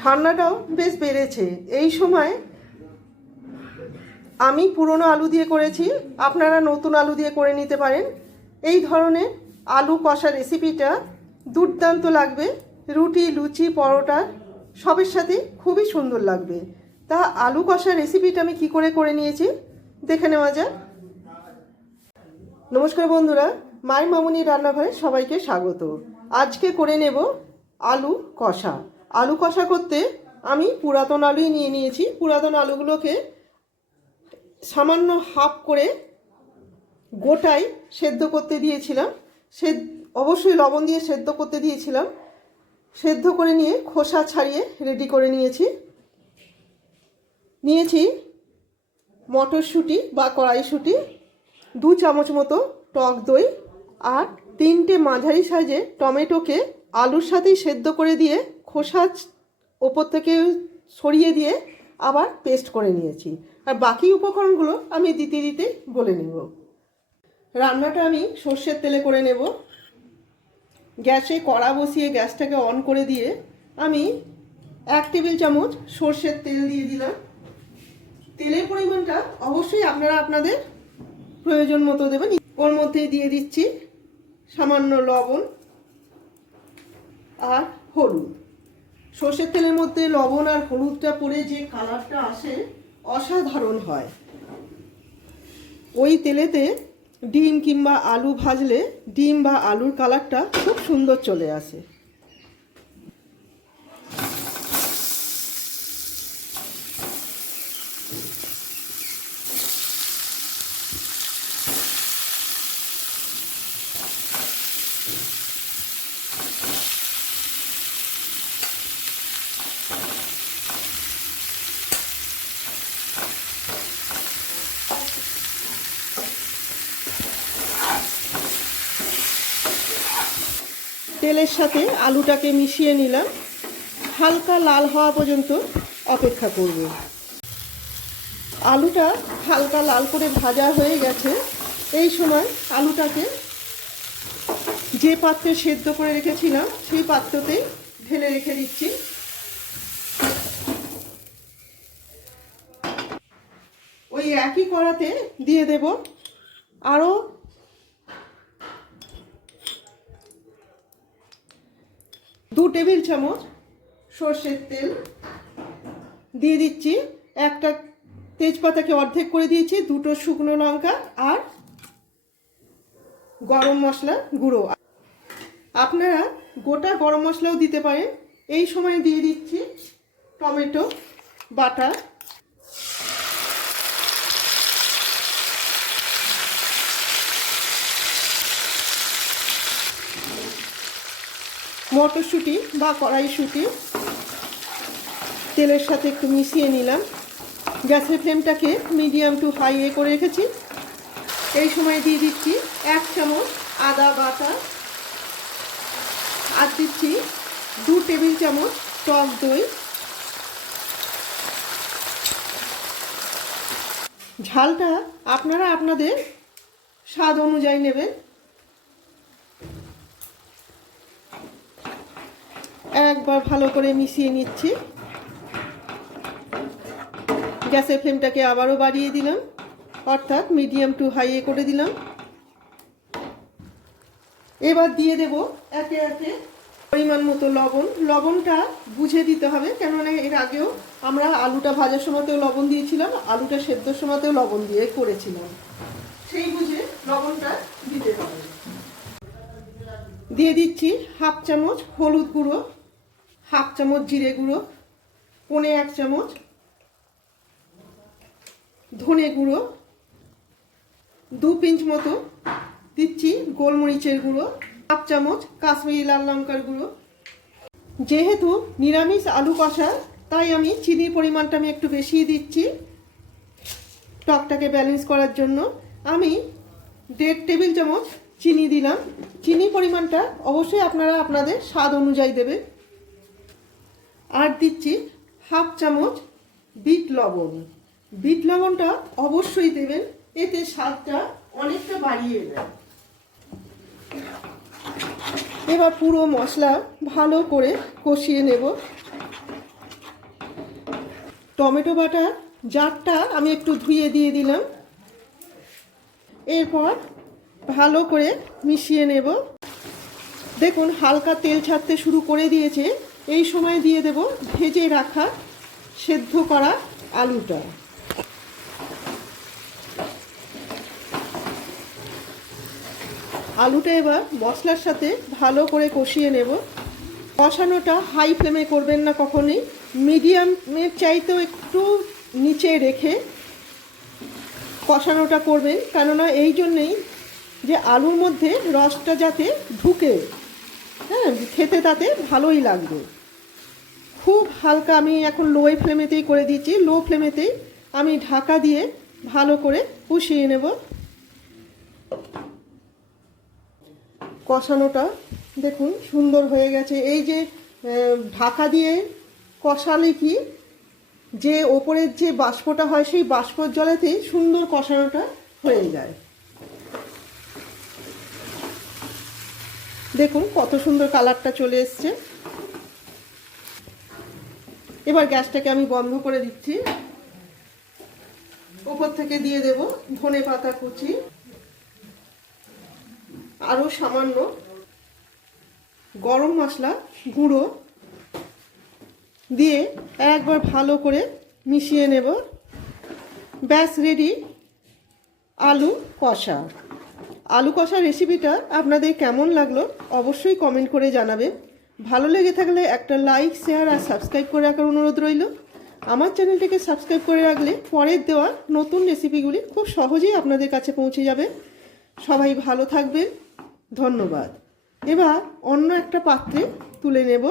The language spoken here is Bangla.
ঠান্ডাটাও বেশ বেড়েছে। এই সময় আমি পুরনো আলু দিয়ে করেছি, আপনারা নতুন আলু দিয়ে করে নিতে পারেন। এই ধরনের আলু কষা রেসিপিটা দুর্দান্ত লাগবে। রুটি, লুচি, পরোটা, সবের সাথে খুবই সুন্দর লাগবে। তা আলু কষা রেসিপিটা আমি কি করে করে নিয়েছি, দেখে নেওয়া যাক। নমস্কার বন্ধুরা, মাই মামুনি রান্নাঘরে সবাইকে স্বাগত। আজকে করে নেব আলু কষা। আলু কষা করতে আমি পুরাতন আলুই নিয়ে নিয়েছি। পুরাতন আলুগুলোকে সামান্য হাফ করে গোটাই সেদ্ধ করতে দিয়েছিলাম। সে অবশ্যই লবণ দিয়ে সেদ্ধ করতে দিয়েছিলাম। সেদ্ধ করে নিয়ে খোসা ছাড়িয়ে রেডি করে নিয়েছি। নিয়েছি মটরশুঁটি বা কড়াইশুঁটি, দু চামচ মতো টক দই আর তিনটে মাঝারি সাইজে টমেটোকে আলুর সাথেই সেদ্ধ করে দিয়ে খোসা ওপর থেকে সরিয়ে দিয়ে আবার পেস্ট করে নিয়েছি। আর বাকি উপকরণগুলো আমি দিতে দিতে বলে নেব। রান্নাটা আমি সর্ষের তেলে করে নেব। গ্যাসে কড়া বসিয়ে গ্যাসটাকে অন করে দিয়ে আমি এক টেবিল চামচ সর্ষের তেল দিয়ে দিলাম। তেলের পরিমাণটা অবশ্যই আপনারা আপনাদের প্রয়োজন মতো দেবেন। ওর মধ্যে দিয়ে দিচ্ছি সামান্য লবণ আর হলুদ। সর্ষের তেলের মধ্যে লবণ আর হলুদটা পরে যে কালারটা আসে, অসাধারণ হয়। ওই তেলেতে ডিম কিংবা আলু ভাজলে ডিম বা আলুর কালারটা খুব সুন্দর চলে আসে। তেলের সাথে আলুটাকে মিশিয়ে নিলাম। হালকা লাল হওয়া পর্যন্ত অপেক্ষা করব। আলুটা হালকা লাল করে ভাজা হয়ে গেছে। এই সময় আলুটাকে যে পাত্রে সেদ্ধ করে রেখেছিলাম, সেই পাত্রতে ঢেলে রেখে দিচ্ছি। ওই একই কড়াতে দিয়ে দেব আরও টেবিল চামচ, সর্ষের তেল দিয়ে দিচ্ছি। একটা তেজপাতাকে অর্ধেক করে দিয়েছি, দুটো শুকনো লঙ্কা আর গরম মশলা গুঁড়ো। আপনারা গোটা গরম মশলাও দিতে পারেন। এই সময় দিয়ে দিচ্ছি টমেটো, বাটা মটরশুঁটি বা কড়াইশুঁটি। তেলের সাথে একটু মিশিয়ে নিলাম। গ্যাসের ফ্লেমটাকে মিডিয়াম টু হাই এ করে রেখেছি। এই সময় দিয়ে দিচ্ছি এক চামচ আদা বাটা। আর দিচ্ছি দু টেবিল চামচ টক দই। ঝালটা আপনারা আপনাদের স্বাদ অনুযায়ী নেবেন। একবার ভালো করে মিশিয়ে নিচ্ছি। গ্যাসের ফ্লেমটাকে আবারও বাড়িয়ে দিলাম, অর্থাৎ মিডিয়াম টু হাইয়ে করে দিলাম। এবার দিয়ে দেব একে একে পরিমাণ মতো লবণ। লবণটা বুঝে দিতে হবে, কেননা এর আগেও আমরা আলুটা ভাজার সময়তেও লবণ দিয়েছিলাম, আলুটা সেদ্ধর সময়তেও লবণ দিয়ে করেছিলাম। সেই বুঝে লবণটা দিতে হবে। দিয়ে দিচ্ছি হাফ চামচ হলুদ গুঁড়ো। হাফ চামচ জিরে গুঁড়ো, পনে এক চামচ ধনে গুঁড়ো, দু পিঞ্চ মতো দিচ্ছি গোলমরিচের গুঁড়ো, হাফ চামচ কাশ্মীরি লাল লঙ্কার গুঁড়ো। যেহেতু নিরামিষ আলু কষা তাই আমি চিনির পরিমাণটা আমি একটু বেশিই দিচ্ছি টকটাকে ব্যালেন্স করার জন্য। আমি দেড় টেবিল চামচ চিনি দিলাম। চিনি পরিমাণটা অবশ্যই আপনারা আপনাদের স্বাদ অনুযায়ী দেবেন। আর দিচ্ছি হাফ চামচ বিট লবণ। বিট লবণটা অবশ্যই দেবেন, এতে স্বাদটা অনেকটা বাড়িয়ে দেয় এবার পুরো মশলা ভালো করে কষিয়ে নেব। টমেটো বাটা জারটা আমি একটু ধুয়ে দিয়ে দিলাম। এরপর ভালো করে মিশিয়ে নেব। দেখুন, হালকা তেল ছাড়তে শুরু করে দিয়েছে। এই সময় দিয়ে দেব ভেজে রাখা সেদ্ধ করা আলুটা। আলুটা এবার মশলার সাথে ভালো করে কষিয়ে নেব। কষানোটা হাই ফ্লেমে করবেন না কখনোই। মিডিয়ামের চাইতেও একটু নিচে রেখে কষানোটা করবেন। কেননা এই জন্যেই যে আলুর মধ্যে রসটা যাতে ঢুকে হ্যাঁ খেতে তাতে ভালোই লাগবে। খুব হালকা আমি এখন লো ফ্লেমেতেই করে দিচ্ছি লো ফ্লেমেতেই আমি ঢাকা দিয়ে ভালো করে কষিয়ে নেব। কষানোটা দেখুন সুন্দর হয়ে গেছে। এই যে ঢাকা দিয়ে কষালে কি, যে ওপরের যে বাষ্পটা হয় সেই বাষ্পর জলেতেই সুন্দর কষানোটা হয়ে যায়। দেখুন কত সুন্দর কালারটা চলে এসছে। এবার গ্যাসটাকে আমি বন্ধ করে দিচ্ছি। উপর থেকে দিয়ে দেব ধনে পাতা কুচি। আরও সামান্য গরম মশলা গুঁড়ো দিয়ে একবার ভালো করে মিশিয়ে নেব। ব্যাস রেডি আলু কষা। আলু কষা রেসিপিটা আপনাদের কেমন লাগল অবশ্যই কমেন্ট করে জানাবেন। ভালো লেগে থাকলে একটা লাইক, শেয়ার আর সাবস্ক্রাইব করে রাখার অনুরোধ রইল। আমার চ্যানেলটিকে সাবস্ক্রাইব করে রাখলে পরের দেওয়া নতুন রেসিপিগুলি খুব সহজেই আপনাদের কাছে পৌঁছে যাবে। সবাই ভালো থাকবেন। ধন্যবাদ। এবার অন্য একটা পাত্রে তুলে নেব।